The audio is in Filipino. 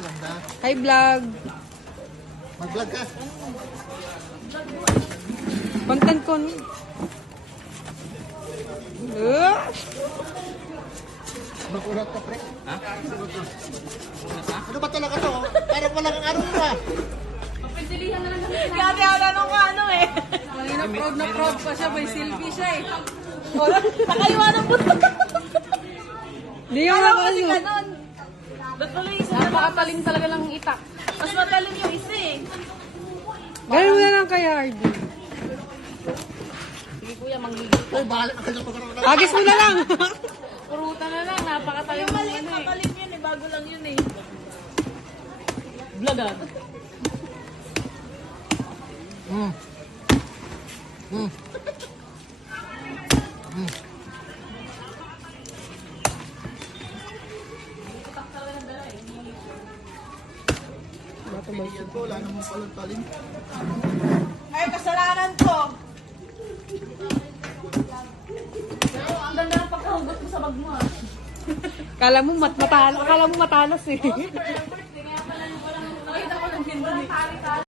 maganda. Hi, vlog. Mag-vlog ka. Content ko. Makunat ka, pre. Ha? Ano ba talaga to? Parang wala kang ano ba? Grabe, wala nung ano eh. Kanina proud pa siya. May selfie siya eh. Nakaiwa ng buto. Hindi yung Alam ako. kasi ganon. Ba't tuloy isa na Napakatalim talaga ng itak. mas matalim yung isa eh. Ganun mo na lang kay Hardy. Sige kuya, manggigil. Ay, bahala ka sa pagkaroon ng... Agis mo na lang. Puruta na lang, napakatalim yung maliit na talim yun eh, bago lang yun eh. Vlogag. Mm. Mm. Yan po, wala namang palang talim. Ay, kasalanan ko! Pero ang ganda ng pagkahugot mo sa bag mo ah. Kala mo matalas eh. Nakita ko ng pinto eh.